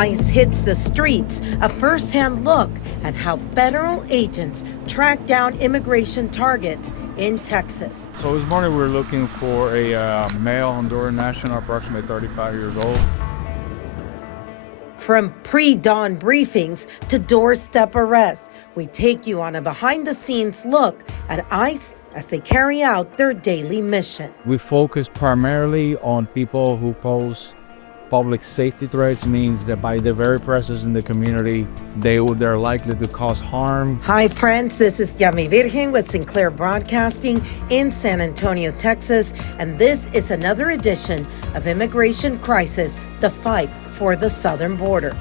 ICE hits the streets, a first-hand look at how federal agents track down immigration targets in Texas. So this morning we were looking for a male Honduran national, approximately 35 years old. From pre-dawn briefings to doorstep arrests, we take you on a behind-the-scenes look at ICE as they carry out their daily mission. We focus primarily on people who pose public safety threats, means that by their very presence in the community, they're likely to cause harm. Hi friends, this is Yami Virgin with Sinclair Broadcasting in San Antonio, Texas, and this is another edition of Immigration Crisis, the fight for the southern border.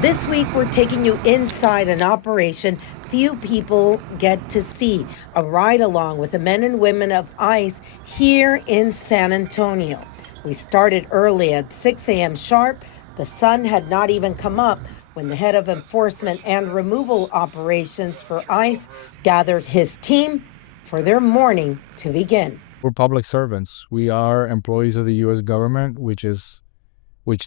This week, we're taking you inside an operation few people get to see, a ride along with the men and women of ICE here in San Antonio. We started early at 6 a.m. sharp. The sun had not even come up when the head of enforcement and removal operations for ICE gathered his team for their morning to begin. We're public servants. We are employees of the U.S. government, which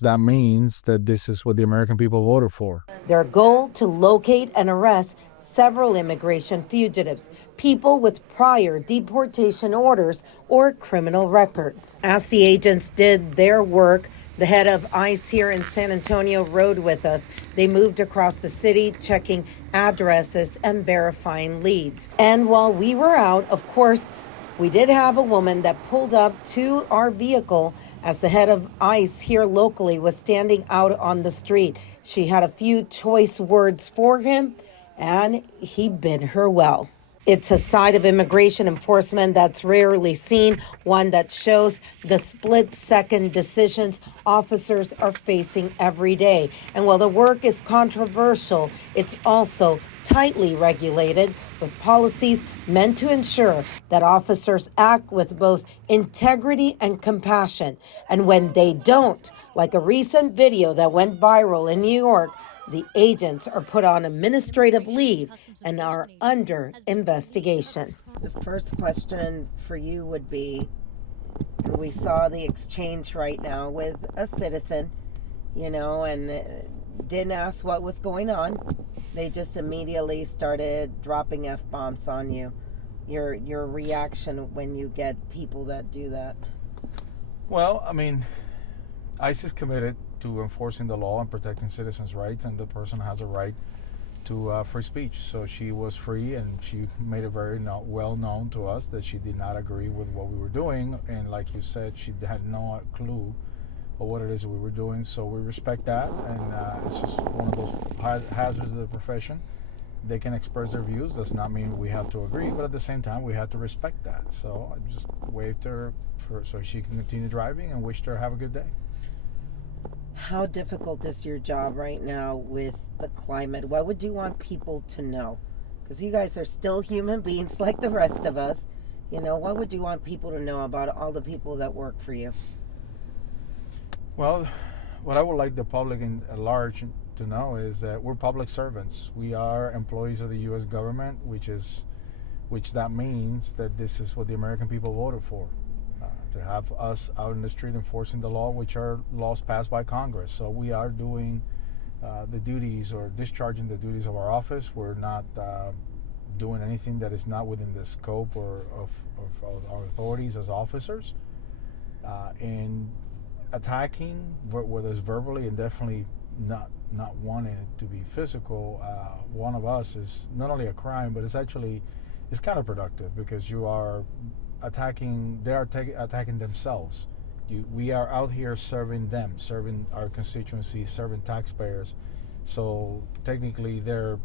that means that this is what the American people voted for. Their goal to locate and arrest several immigration fugitives, people with prior deportation orders or criminal records. As the agents did their work, the head of ICE here in San Antonio rode with us. They moved across the city, checking addresses and verifying leads. And while we were out, of course, we did have a woman that pulled up to our vehicle as the head of ICE here locally was standing out on the street. She had a few choice words for him, and he bid her well. It's a side of immigration enforcement that's rarely seen, one that shows the split-second decisions officers are facing every day. And while the work is controversial, it's also tightly regulated with policies meant to ensure that officers act with both integrity and compassion. And when they don't, like a recent video that went viral in New York, the agents are put on administrative leave and are under investigation. The first question for you would be, we saw the exchange right now with a citizen, and didn't ask what was going on. They just immediately started dropping F-bombs on you. Your reaction when you get people that do that? Well, ICE is committed to enforcing the law and protecting citizens' rights, and the person has a right to free speech. So she was free, and she made it very well known to us that she did not agree with what we were doing. And like you said, she had no clue of what it is we were doing. So we respect that, and it's just one of those hazards of the profession. They can express their views. Does not mean we have to agree, but at the same time, we have to respect that. So I just waved her so she can continue driving and wished her have a good day. How difficult is your job right now with the climate? What would you want people to know? Because you guys are still human beings like the rest of us. What would you want people to know about all the people that work for you? Well, what I would like the public at large to know is that we're public servants. We are employees of the U.S. government, which that means that this is what the American people voted for. To have us out in the street enforcing the law, which are laws passed by Congress. So we are doing the duties or discharging the duties of our office. We're not doing anything that is not within the scope of our authorities as officers. And attacking, whether it's verbally and definitely not wanting it to be physical, one of us is not only a crime, but it's counterproductive, because you are attacking, they are attacking themselves. We are out here serving them, serving our constituency, serving taxpayers. So technically they're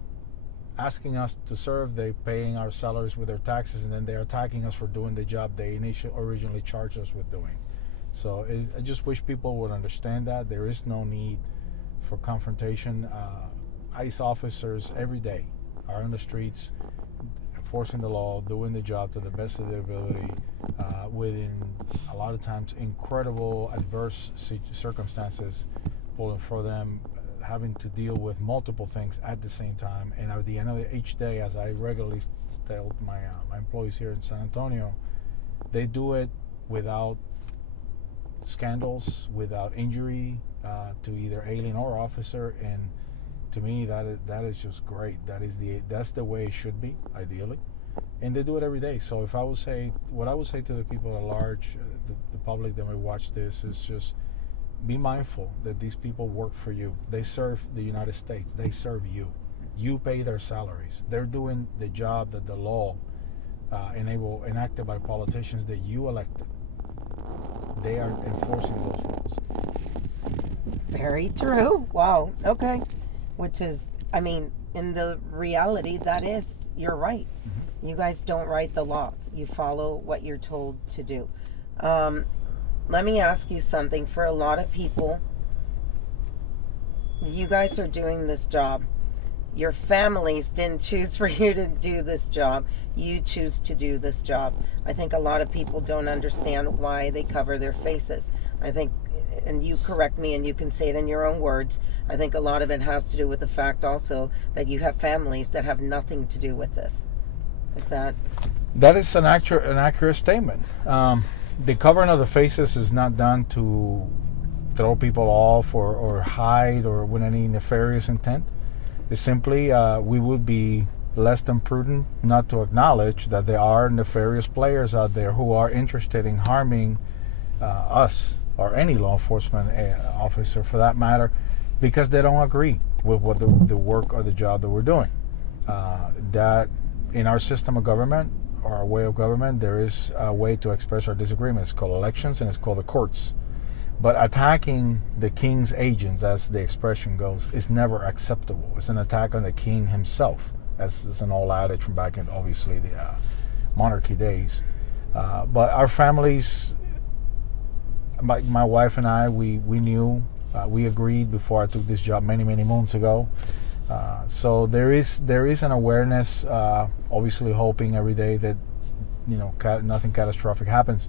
asking us to serve, they're paying our salaries with their taxes, and then they're attacking us for doing the job they originally charged us with doing. So I just wish people would understand that there is no need for confrontation. ICE officers every day are on the streets enforcing the law, doing the job to the best of their ability, within a lot of times incredible adverse circumstances, for them having to deal with multiple things at the same time. And at the end of each day, as I regularly tell my employees here in San Antonio, they do it without scandals without injury to either alien or officer, and to me that is just great. That's the way it should be, ideally, and they do it every day. So if I would say, what I would say to the people at large, the public that may watch this, is just be mindful that these people work for you. They serve the United States. They serve you. You pay their salaries. They're doing the job that the law enacted by politicians that you elected. They are enforcing those laws. Very true. Wow. Okay. Which is, I mean, in the reality, that is, you're right. Mm-hmm. You guys don't write the laws. You follow what you're told to do. Let me ask you something. For a lot of people, you guys are doing this job. Your families didn't choose for you to do this job. You choose to do this job. I think a lot of people don't understand why they cover their faces. I think, and you correct me and you can say it in your own words, I think a lot of it has to do with the fact also that you have families that have nothing to do with this. Is that? That is an accurate statement. The covering of the faces is not done to throw people off or hide or with any nefarious intent. It's simply we would be less than prudent not to acknowledge that there are nefarious players out there who are interested in harming us or any law enforcement officer for that matter, because they don't agree with what the work or the job that we're doing. That in our system of government, or our way of government, there is a way to express our disagreement. It's called elections and it's called the courts. But attacking the king's agents, as the expression goes, is never acceptable. It's an attack on the king himself, as is an old adage from back in, obviously, the monarchy days. But our families, my wife and I, we knew, we agreed before I took this job many moons ago. So there is an awareness, obviously hoping every day that nothing catastrophic happens,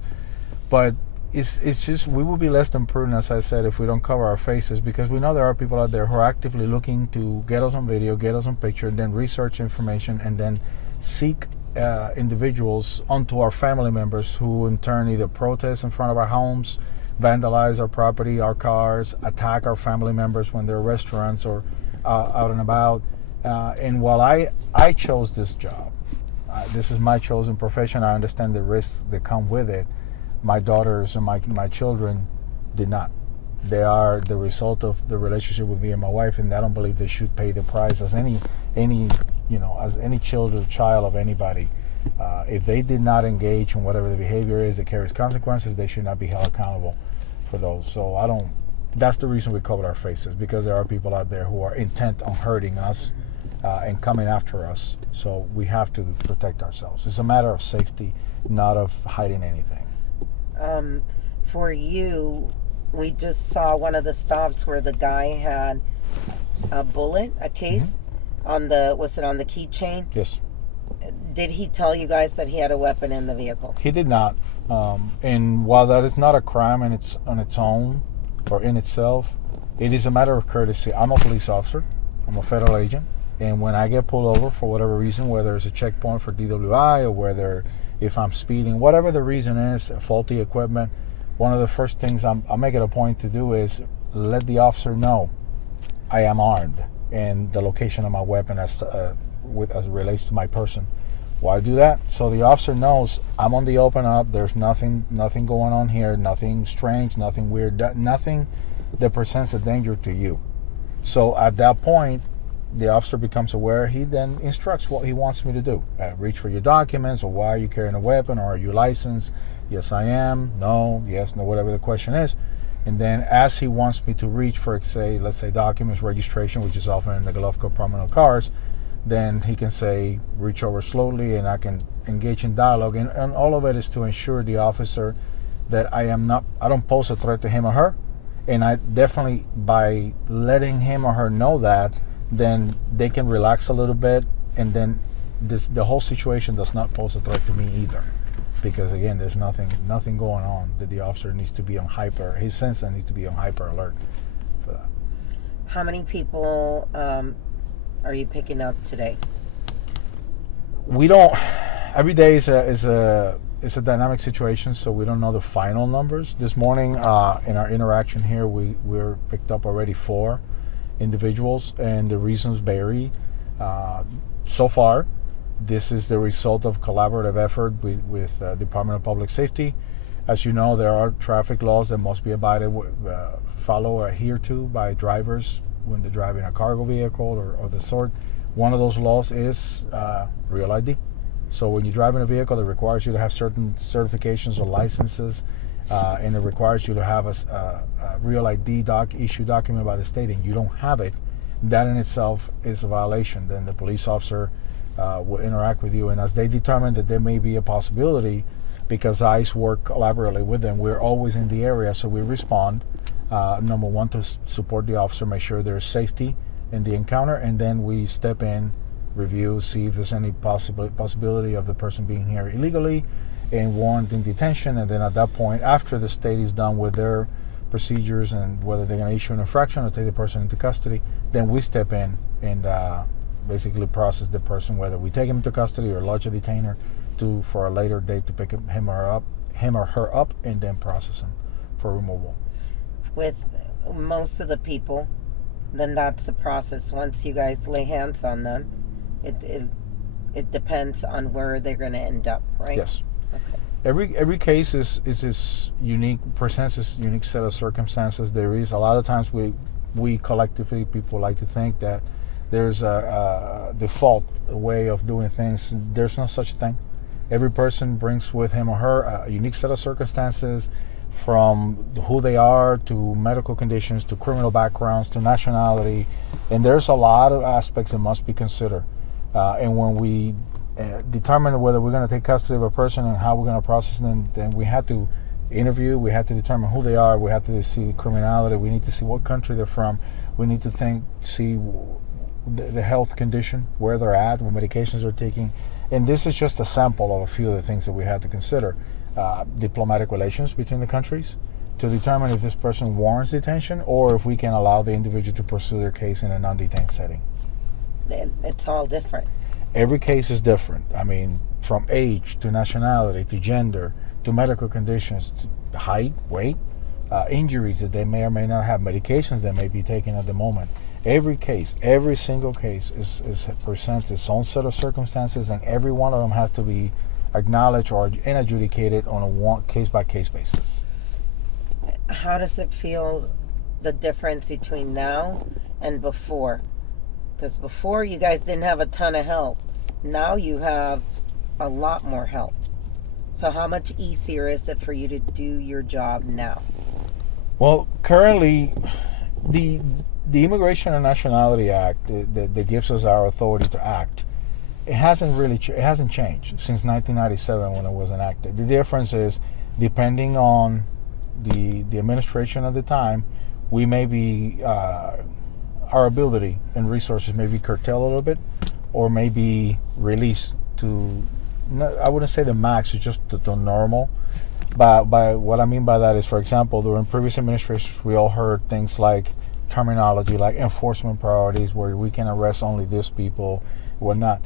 but it's just we will be less than prudent, as I said, if we don't cover our faces, because we know there are people out there who are actively looking to get us on video, get us on picture, and then research information and then seek individuals onto our family members who in turn either protest in front of our homes, vandalize our property, our cars, attack our family members when they're at restaurants or out and about. And while I chose this job, this is my chosen profession, I understand the risks that come with it. My daughters and my children did not. They are the result of the relationship with me and my wife, and I don't believe they should pay the price as any as any child of anybody. If they did not engage in whatever the behavior is that carries consequences, they should not be held accountable for those. So that's the reason we covered our faces, because there are people out there who are intent on hurting us and coming after us. So we have to protect ourselves. It's a matter of safety, not of hiding anything. For you, we just saw one of the stops where the guy had a bullet, a case, on the keychain? Yes. Did he tell you guys that he had a weapon in the vehicle? He did not. And while that is not a crime on its own or in itself, it is a matter of courtesy. I'm a police officer. I'm a federal agent. And when I get pulled over for whatever reason, whether it's a checkpoint for DWI or whether if I'm speeding, whatever the reason is, faulty equipment, one of the first things I'll make it a point to do is let the officer know I am armed and the location of my weapon as it relates to my person. Why do that? So the officer knows I'm on the open up. There's nothing going on here, nothing strange, nothing weird, nothing that presents a danger to you. So at that point, the officer becomes aware. He then instructs what he wants me to do. Reach for your documents, or why are you carrying a weapon, or are you licensed? Yes, I am. No, yes, no, whatever the question is. And then as he wants me to reach for, let's say documents, registration, which is often in the glove compartment of cars, then he can say, reach over slowly, and I can engage in dialogue. And all of it is to ensure the officer that I don't pose a threat to him or her. And I definitely, by letting him or her know that, then they can relax a little bit, and then the whole situation does not pose a threat to me either, because again, there's nothing going on that the officer needs to be on his sensor needs to be on hyper alert for that. How many people are you picking up today? We don't. Every day is a it's a dynamic situation, so we don't know the final numbers. This morning, in our interaction here, we're picked up already 4 individuals, and the reasons vary. So far, this is the result of collaborative effort with Department of Public Safety. As you know, there are traffic laws that must be follow or adhere to by drivers when they're driving a cargo vehicle or the sort. One of those laws is real ID. So when you're driving a vehicle that requires you to have certain certifications or licenses, and it requires you to have a real ID issue document by the state, and you don't have it, that in itself is a violation. Then the police officer will interact with you, and as they determine that there may be a possibility, because ICE work collaboratively with them, we're always in the area, so we respond. Number one, to support the officer, make sure there's safety in the encounter, and then we step in, review, see if there's any possibility of the person being here illegally and warranting detention. And then at that point, after the state is done with their procedures and whether they're going to issue an infraction or take the person into custody, then we step in and basically process the person, whether we take him into custody or lodge a detainer for a later date to pick him or her up and then process him for removal. With most of the people, then that's the process. Once you guys lay hands on them, it depends on where they're going to end up, right? Yes. Okay. Every case is unique, presents a unique set of circumstances. There is a lot of times we collectively, people like to think that there's a default way of doing things. There's no such thing. Every person brings with him or her a unique set of circumstances, from who they are to medical conditions to criminal backgrounds to nationality, and there's a lot of aspects that must be considered. And when we determine whether we're going to take custody of a person and how we're going to process them, then we have to interview, we have to determine who they are, we have to see the criminality, we need to see what country they're from, we need to see the health condition, where they're at, what medications they're taking. And this is just a sample of a few of the things that we have to consider. Diplomatic relations between the countries to determine if this person warrants detention or if we can allow the individual to pursue their case in a non-detained setting. It's all different. Every case is different. I mean, from age to nationality to gender to medical conditions, to height, weight, injuries that they may or may not have, medications they may be taking at the moment. Every case, every single case presents its own set of circumstances, and every one of them has to be acknowledged and adjudicated on a case-by-case basis. How does it feel, the difference between now and before? Because before you guys didn't have a ton of help. Now you have a lot more help. So how much easier is it for you to do your job now? Well, currently, the Immigration and Nationality Act that gives us our authority to act, it hasn't changed since 1997 when it was enacted. The difference is, depending on the administration at the time, we may be our ability and resources may be curtailed a little bit, or may be released to, I wouldn't say the max, it's just the normal. But by what I mean by that is, for example, during previous administrations, we all heard things like terminology like enforcement priorities, where we can arrest only these people, whatnot.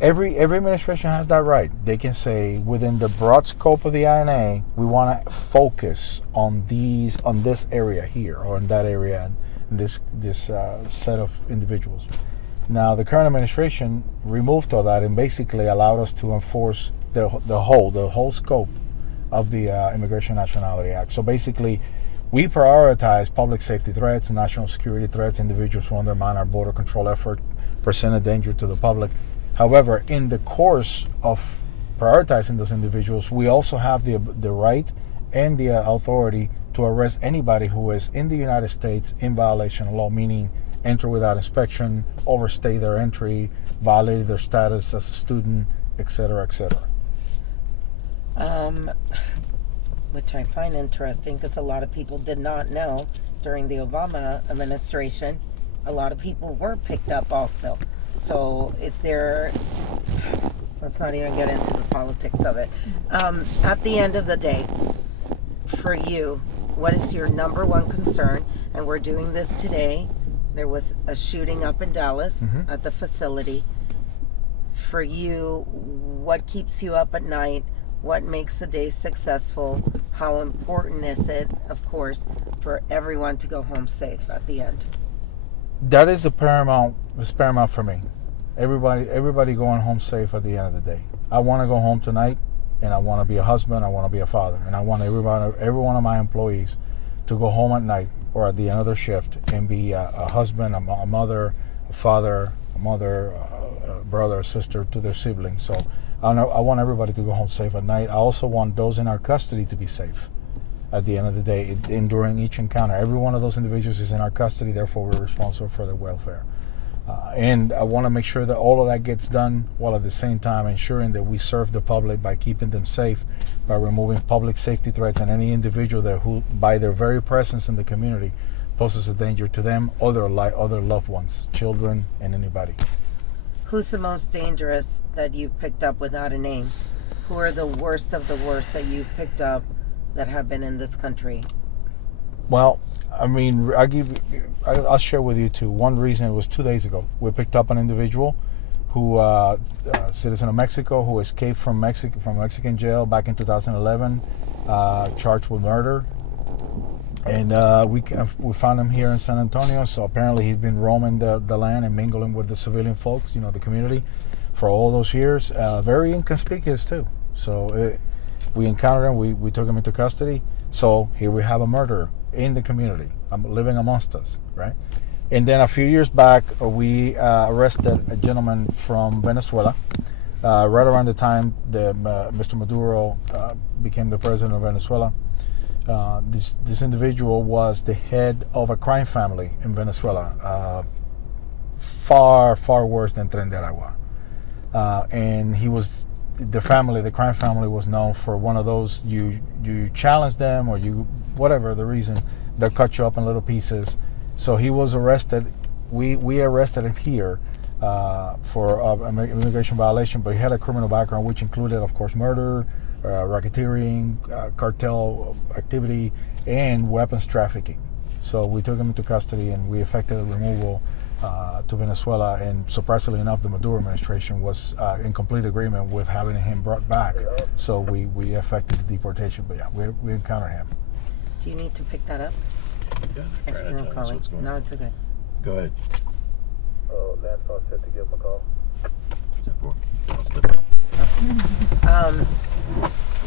Every administration has that right. They can say, within the broad scope of the INA, we want to focus on this area here, or in that area, and this set of individuals. Now, the current administration removed all that and basically allowed us to enforce the whole scope of the Immigration and Nationality Act. So basically, we prioritize public safety threats, national security threats, individuals who undermine our border control effort, present a danger to the public. However, in the course of prioritizing those individuals, we also have the right and the authority to arrest anybody who is in the United States in violation of law, meaning enter without inspection, overstay their entry, violate their status as a student, etc., etc. Which I find interesting, because a lot of people did not know during the Obama administration, a lot of people were picked up also. So let's not even get into the politics of it. At the end of the day, for you, what is your number one concern? And we're doing this today. There was a shooting up in Dallas at the facility. For you, what keeps you up at night? What makes a day successful? How important is it, of course, for everyone to go home safe at the end? That is the paramount. It's paramount for me. Everybody going home safe at the end of the day. I want to go home tonight, and I want to be a husband. I want to be a father, and I want every one of my employees to go home at night or at the end of their shift and be a husband, a mother, a father, a mother, a brother, a sister to their siblings. So I want everybody to go home safe at night. I also want those in our custody to be safe at the end of the day during each encounter. Every one of those individuals is in our custody, therefore we're responsible for their welfare. And I want to make sure that all of that gets done while at the same time ensuring that we serve the public by keeping them safe, by removing public safety threats and any individual that who, by their very presence in the community, poses a danger to them or their other loved ones, children, and anybody. Who's the most dangerous that you've picked up without a name? Who are the worst of the worst that you've picked up that have been in this country? Well, I mean, I'll share with you too. One reason, it was 2 days ago. We picked up an individual who, citizen of Mexico, who escaped from Mexican jail back in 2011, charged with murder. And we found him here in San Antonio. So apparently he's been roaming the land and mingling with the civilian folks, the community, for all those years. Very inconspicuous too. So we encountered him. We took him into custody. So here we have a murderer in the community, living amongst us, right? And then a few years back, we arrested a gentleman from Venezuela, right around the time that Mr. Maduro became the president of Venezuela. This individual was the head of a crime family in Venezuela, far worse than Tren de Aragua. And he was the crime family was known for one of those, you challenge them or whatever the reason, they'll cut you up in little pieces. So he was arrested. We arrested him here for an immigration violation, but he had a criminal background, which included, of course, murder, racketeering, cartel activity, and weapons trafficking. So we took him into custody and we effected a removal to Venezuela, and surprisingly enough, the Maduro administration was in complete agreement with having him brought back. So we effected the deportation, but yeah, we encountered him. Do you need to pick that up? Yeah, I'm trying to tell No, it's okay. Go ahead. Oh, Lance said to give him a call.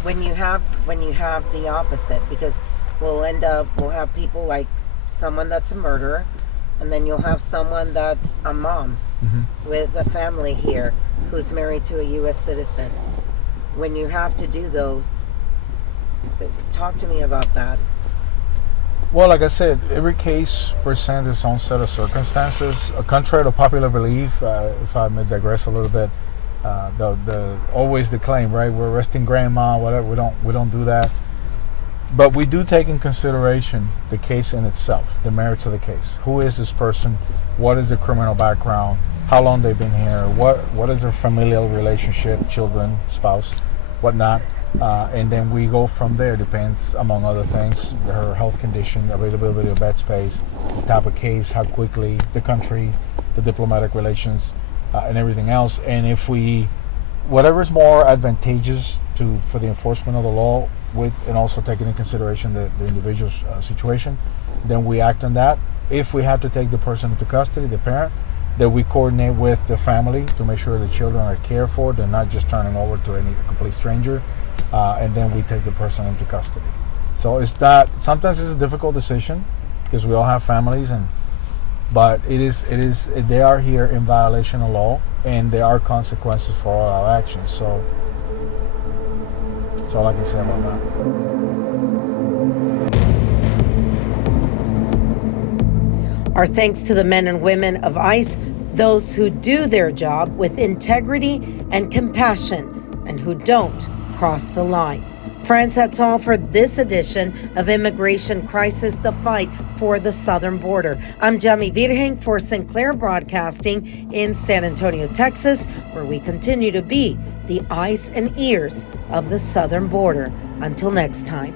When you have the opposite, because we'll have people like someone that's a murderer, and then you'll have someone that's a mom with a family here who's married to a U.S. citizen. When you have to do those, talk to me about that. Well, like I said, every case presents its own set of circumstances. Contrary to popular belief, if I may digress a little bit, always the claim, right? We're arresting grandma, whatever. We don't do that. But we do take in consideration the case in itself, the merits of the case. Who is this person? What is their criminal background? How long they've been here? What is their familial relationship, children, spouse, whatnot? And then we go from there. Depends, among other things, her health condition, availability of bed space, the type of case, how quickly, the country, the diplomatic relations, and everything else. And if whatever is more advantageous for the enforcement of the law, and also taking into consideration the individual's situation, then we act on that. If we have to take the person into custody, the parent, then we coordinate with the family to make sure the children are cared for. They're not just turning over to any complete stranger. And then we take the person into custody. So sometimes it's a difficult decision because we all have families, but they are here in violation of law, and there are consequences for all our actions. So that's all I can say about that. Our thanks to the men and women of ICE, those who do their job with integrity and compassion, and who don't cross the line. Friends, that's all for this edition of Immigration Crisis, the Fight for the Southern Border. I'm Yami Virgin for Sinclair Broadcasting in San Antonio, Texas, where we continue to be the eyes and ears of the southern border. Until next time.